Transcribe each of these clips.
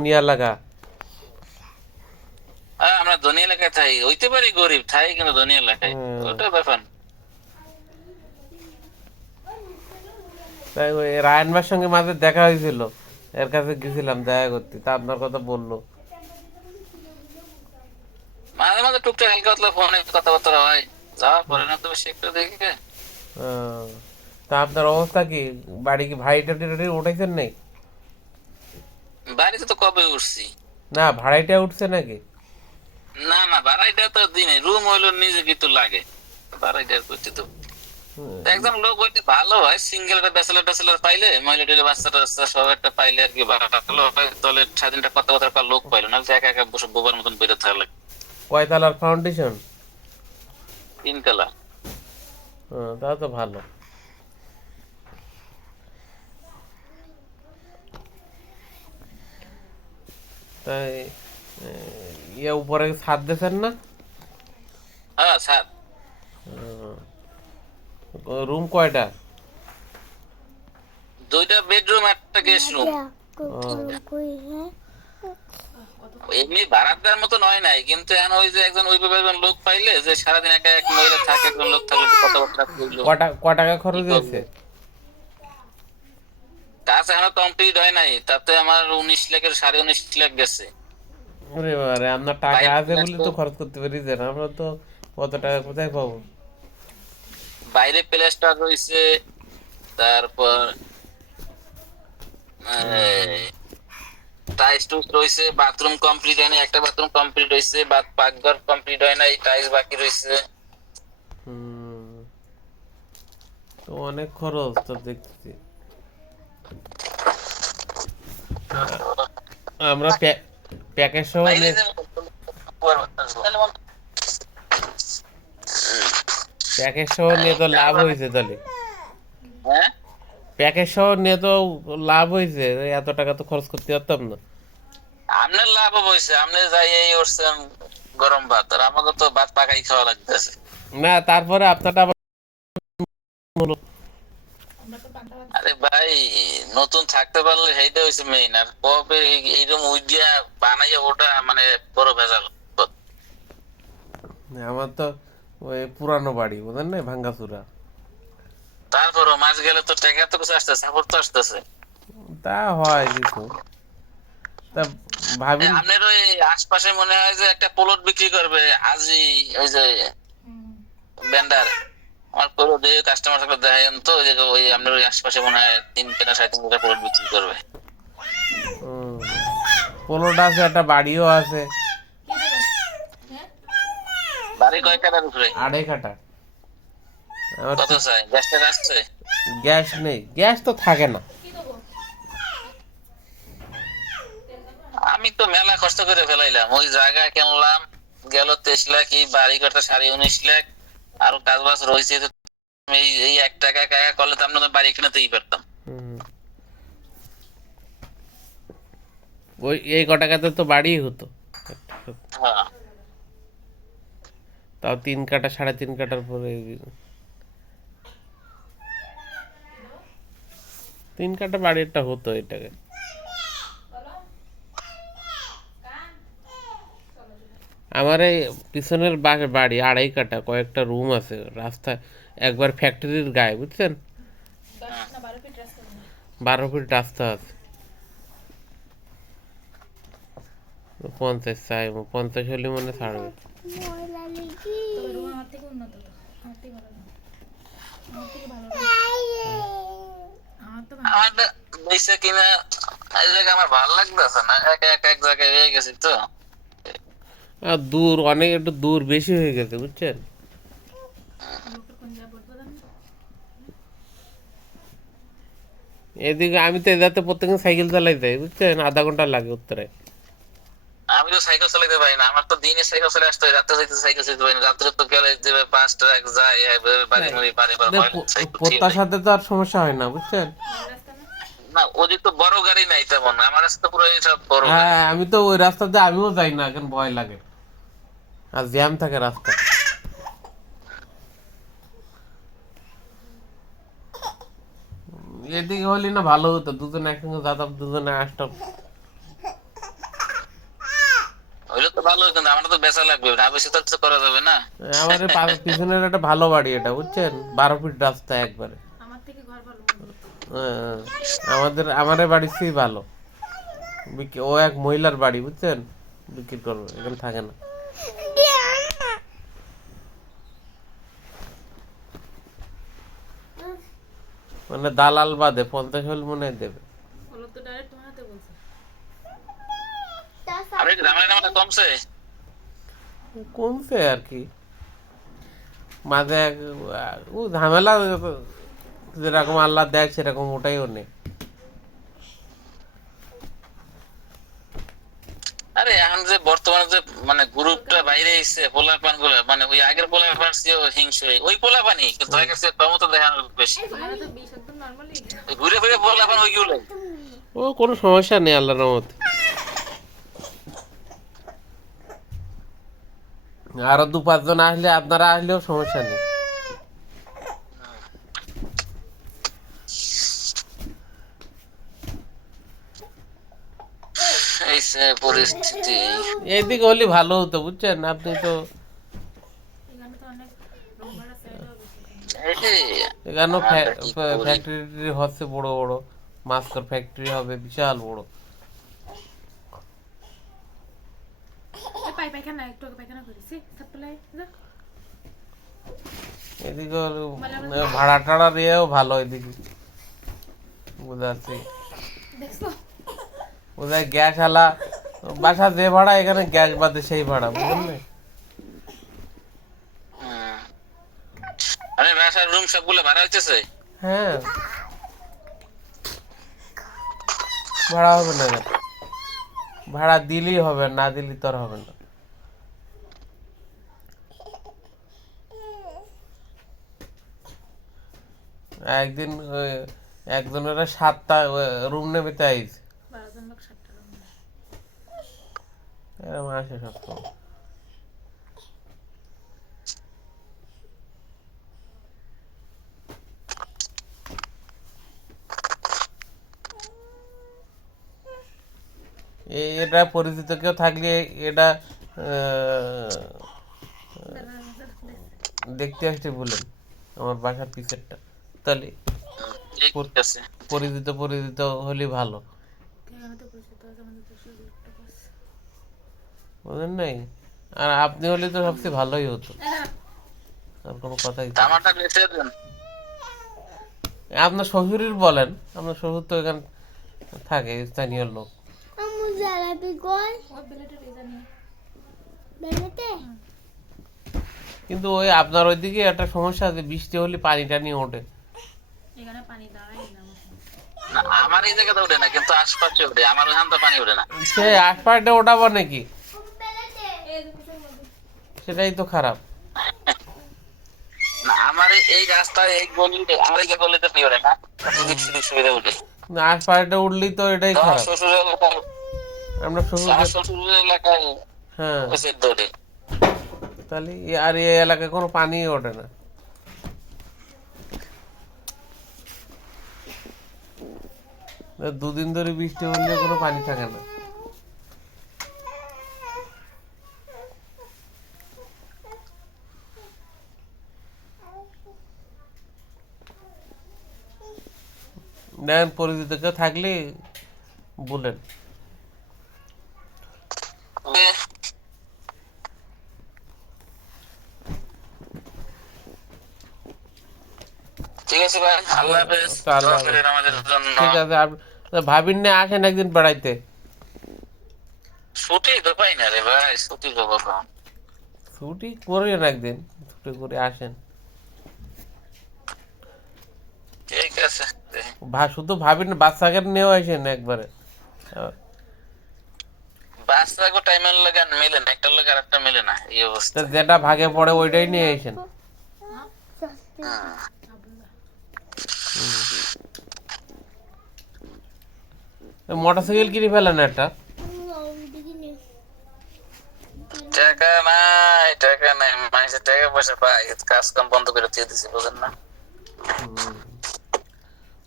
ধনিয়া লাগা। আমরা ধনী এলাকায় থাই, হইতে পারি গরিব থাই কিন্তু ধনী এলাকায়, হুম, ওটা ব্যাপার না। তাই ওই রায়ন ভাইয়ের সঙ্গে মাঝে দেখা হয়েছিল, এর কাছে গেছিলাম দেখা করতে, তা আপনার কথা বললো। মাঝে মাঝে টুকটাক হালকা পাতলা ফোনে কথাবার্তা হয়, যাওয়া পরে না তো বেশি একটা দেখে। আহ, তা আপনার অবস্থা কি? বাড়ি কি ভাড়াইটা টেনে উঠাইছেন নাই? বাড়িতে তো কবে উঠছি। না, ভাড়াইটা উঠছে নাকি? না না, বাড়াইটা তো দিনে রুম হইলো নিজে কিন্তু লাগে, বাড়াইটা করতে তো। তো হুম, একজন লোক হইতে ভালো হয়, সিঙ্গেল একটা ব্যাচেলর ট্যাচেলর পাইলে, মহিলা টেলে বাচ্চা টাচ্চা সব একটা পাইলে আর কি ভালো হয়, তাহলে স্বাধীনটা কথাবার্তা একটা লোক পাইলো, নাহলে তো একা একা বসে বোবার মতন বেরোতে থাকা লাগে। কয়তলার ফাউন্ডেশন? 3 তলা। তা তো ভালো। তাই ইয়ে উপরে ছাদ দিয়েছেন না? হ্যাঁ স্যার। রুম কয়টা? 2টা বেডরুম একটা গেস্ট রুম। ও, এমনি ভাড়াটার মতো নয় নাই, কিন্তু এখন ওই যে একজন ওইভাবে একজন লোক পাইলে, যে সারাদিন একা এক মহিলা থাকে, একজন লোক থাকলে একটু কথাবার্তা কইলো, ক টাকা কি খরচ করবো। হয়েছে? কাজ এখনো কমপ্লিট হয় নাই, তাতে আমার 19 লাখের 19.5 লাখ গেছে। ওরে বাবারে, আপনার টাকা বাইরে আছে প্লাস বলে তো, তো খরচ করতে পারিছেন, আমরা তো কত টাকা কোথায় পাবো? বাইরে প্লাস্টার রয়েছে, তারপর হুম, টাইলস টুস রয়েছে, বাথরুম কমপ্লিট হয় নাই, একটা বাথরুম কমপ্লিট হয়েছে, পাকঘর কমপ্লিট হয় নাই, টাইলস বাকি রয়েছে। হুম, তো অনেক খরচ তো দেখতেছি। আ- আমরা প্যাকেজ সহ বাইরে নিয়ে, যে প্যাকেজ সহ নিয়ে তো লাভ হয়েছে তাহলে। হ্যাঁ, প্যাকেজ সহ নিয়ে তো লাভ হয়েছে, এত টাকা তো খরচ করতে পারতাম না। আপনার লাভ হয়েছে, আপনি যাই এই উঠছেন গরম ভাত, আর আমাকে তো ভাত পাকাই খাওয়া লাগতেছে। না, তারপরে আপনারটা আবার হলো। আরে ভাই, নতুন থাকতে পারলে সেইটা হয়েছে মেইন, আর কবে এইরকম উইডিয়া বানাইয়া ওটা মানে বড় ভেজাল। আমার তো ওই পুরানো বাড়ি বুঝলেন না, ভাঙ্গাচুরা। তারপরও মাস গেলে তো টাকা তো কিছু আসতেছে, সাপোর্ট তো আসতেছে। তা হয় কিছু। তা ভাবিন। আপনার ওই আশপাশে মনে হয় যে একটা প্লট বিক্রি করবে আজই, ওই যে ভেন্ডার, আমার করো যে কাস্টমার থাকলে দেখেন তো, ওই যে ওই আপনার ওই আশপাশে মনে হয় 3 কাঠা 3.5 কাঠা প্লট বিক্রি করবে। প্লট আছে, একটা বাড়িও আছে। বাড়ি কয় কাঠার উপরে? 2.5 কাঠা। আমার কত চাই, গ্যাসটা আসছে? গ্যাস নেই, গ্যাস তো থাকে না। আমি তো মেলা কষ্ট করে ফেলাইলাম, ওই জায়গা কিনলাম, গেল 23 লাখ, এই বাড়ি করতে 19.5 লাখ, আরো কাজ বাজ রয়েছে তো। এই এই 1 টাকা কাকা করলে তো আপনাদের বাড়ি কিনতেই পারতাম। হুম, ওই এই কটাকাতে তো বাড়িই হতো। হ্যাঁ। তাও 3 কাঠা 3.5 কাঠার পরে 3 কাঠা বাড়ি একটা হতো এটাকে। আমার এই পিছনের বাড়ি 2.5 কাঠা, কয়েকটা রুম আছে রাস্তায়, একবার ফ্যাক্টরির গায়ে বুঝছেন, হ্যাঁ। 12 ফিট রাস্তা আছে। 50 চাই, 50 হলে মনে ছাড়বে। আমার বেচা কিনা এই জায়গায় আমার ভালো লাগতেছে না, একা একা এক জায়গায় হয়ে গেছি তো। আর দূর, অনেক একটু দূর বেশি হয়ে গেছে বুঝছেন। এদিকে আমি তো এদাতে প্রত্যেকদিন সাইকেল চালাই যাই বুঝছেন, আধা ঘন্টা লাগে উত্তরে। আমি তো সাইকেল চালাতে পারি না, আমার তো দিনে সাইকেল চলে আসতে হয়, রাত্রে যাইতে সাইকেল চালাতে পারি না, রাত্রে তো গেলে যে 5 ট্রাক যায় বাড়ি হ্যাঁ, মুড়ি বাড়ি বার হয়, সাইকেল ঠিক পোতার নাই। সাথে তো আর সমস্যা হয় না বুঝছেন। না, ওদিক তো বড় গাড়ি নাই তেমন, আমার কাছে তো পুরো সব বড় গাড়ি। হ্যাঁ, আমি তো ওই রাস্তাতে আমিও যাই না, এখন ভয় লাগে, আর জ্যাম থাকে রাস্তা। এদিকে হলে না ভালো হতো, দুজনে একসঙ্গে যেতাম, দুজনে আসতাম। ভালো, কিন্তু আমার তো বেচা লাগবে না, বেশি তো আর কিছু করা যাবে না। আমার এই পিছনের একটা ভালো বাড়ি, এটা বুঝছেন, 12 ফিট রাস্তা একবারে। হ্যাঁ, আমাদের বাড়ির চেয়ে ভালো। ও এক মহিলার বাড়ি, বুঝছেন, বিক্রি করবে, এখানে থাকে না। মানে দালাল বাদে 50 হল মনে হয় দেবে। আপনি কি ঝামেলা টামেলা কমছে? কমছে আর কি, মাঝে ও ঝামেলা যেরকম আল্লাহ দেয় সেরকম ওটাইও নেই। আরে এখন যে বর্তমানে যে মানে গ্রুপটা বাইরে এসছে পোলাপান গুলো, মানে ওই আগের পোলাপান চেয়েও হিংসে, ওই পোলাপানই কিন্তু তাদের কাছে ক্ষমতা দেখানোর বেশি, ওই ঘুরে ফিরে পোলাপান ওইগুলো। ও কোনো সমস্যা নেই আল্লাহর রহমতে। আরো 2-5 জন আসলে, আপনারা আসলেও সমস্যা নেই। এই যে পরিস্থিতি। এইদিকে হলে ভালো হতো, বুঝছেন, আপনি তো এই এখানেও আমরা কি করি? ফ্যাক্টরি হচ্ছে বড় বড়, মাস্কর ফ্যাক্টরি হবে বিশাল বড়। এদিকে হলো, ভাড়া টাড়া দিয়েও ভালো এদিকে, বুঝা যাচ্ছে। বোধহয় গ্যাস আলা বাসা যে ভাড়া, এখানে গ্যাস বাদে সেই ভাড়া, বুঝলেন। আরে বাসার রুম সবগুলো ভাড়া হইতেছে? হ্যাঁ, ভাড়া হবে না কেন? ভাড়া দিলেই হবে, না দিলে তো আর হবে না। একদিন একজনের 7টা রুম নেবে, তাই এরকম আসে সব সময়। এটা পরিচিত কেউ থাকলে এটা দেখতে আসতে বলেন, আমার বাসার পিছেরটা, তাহলে ঠিক আছে। পরিচিত পরিচিত হলে ভালো, বুঝলেন নাই। আর আপনি হলে তো সবচেয়ে ভালোই হতো, আর কোনো কথাই ছিল না। টামাটা বেঁচে দেন। আপনার শ্বশুরের বলেন, আপনার শ্বশুর তো এখানে থাকে, স্থানীয় লোক। কিন্তু ওই আপনার ওইদিকে একটা সমস্যা আছে, বৃষ্টি হলে পানি টানি ওঠে। না, আমার এই জায়গাতে ওঠে না, কিন্তু আশপাশে ওঠে, আমার ওখান তো পানি ওঠে না। সে আশপাশটা ওঠাবো নাকি, সেটাই তো খারাপ। না, আমার এই রাস্তায় এই গলিতে, আমার এই গলিতে পানি ওঠে না, সুযোগ সুযোগ সুবিধা ওঠে। না, আশপাশটা উঠলেই তো এটাই তো আমার খারাপ। শ্বশুর এলাকায়, আমরা শ্বশুরকে, আমার শ্বশুর এলাকায় হ্যাঁ, ওই সেদ্ধ ওঠে। তাহলে আর এই এলাকায় কোনো পানি ওঠে না। দুদিন ধরে বৃষ্টি হলে কোনো পানি থাকে না। দেখেন, পরিচিত কেউ থাকলে বলেন। এ, ঠিক আছে ভাই, আল্লাহ হাফেজ। তো আল্লাহ দোয়া হাফেজ। করেন আমাদের জন্য। ঠিক আছে, ভাবিন না, আসেন একদিন বেড়াইতে। ছুটি তো পাই না রে ভাই, ছুটি তো বাবা। ছুটি করেন একদিন, ছুটি করে আসেন। ঠিক আছে। শুধু ভাবিন না, বাচ্চাকে নিয়েও আসেন একবারে। বাচ্চাকে টাইমের লাগে মেলে না, একটা লোক আর একটা মেলে না, এই তা অবস্থা। যেটা ভাগে পড়ে ওইটাই নিয়ে আসেন। মোটরসাইকেল কিনে ফেলেন একটা। টাকা নাই, টাকা নাই, মানুষের টাকা পয়সা পাই, কাজ কাম বন্ধ করে দিয়ে দিছি, বুঝেন না।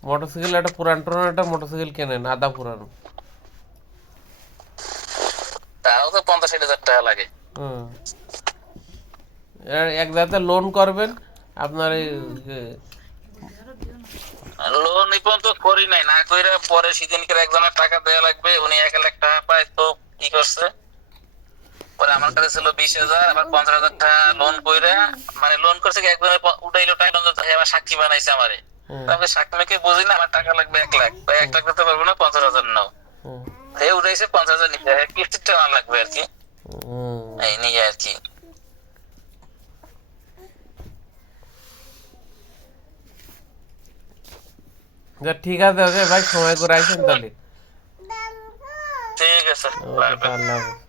মোটরসাইকেল একটা পুরান টুরান একটা মোটরসাইকেল কেনেন, আদা পুরানো। তাও তো 50-60 হাজার টাকা লাগে। হুম। এক জায়গাতে লোন করবেন আপনার এই লোন এই পর্যন্ত করি নাই, না কইরা পরে সেদিনকে একজনের টাকা দেয়া লাগবে, উনি 1 লাখ টাকা পায়, তো কি করছে পরে আমার কাছে ছিল 20,000, আবার 50,000 টাকা লোন কইরা, মানে লোন করছে কি একজনের উঠাইলো টাকা, লোন আবার সাক্ষী বানাইছে আমারে। হুম, তো আমি সাক্ষী মেকে বুঝি না, আমার টাকা লাগবে 1 লাখ, তাই 1 লাখ দিতে পারবো না, 50,000 নাও। হুম, হে উঠাইছে 50,000 নিতে, কিস্তিটা না লাগবে আর কি, হুম। এই নিয়ে আর কি। যা ঠিক আছে, ওকে ভাই সময় করে আইসেন তাহলে। ঠিক আছে, ওকে, আল্লাহ হাফেজ।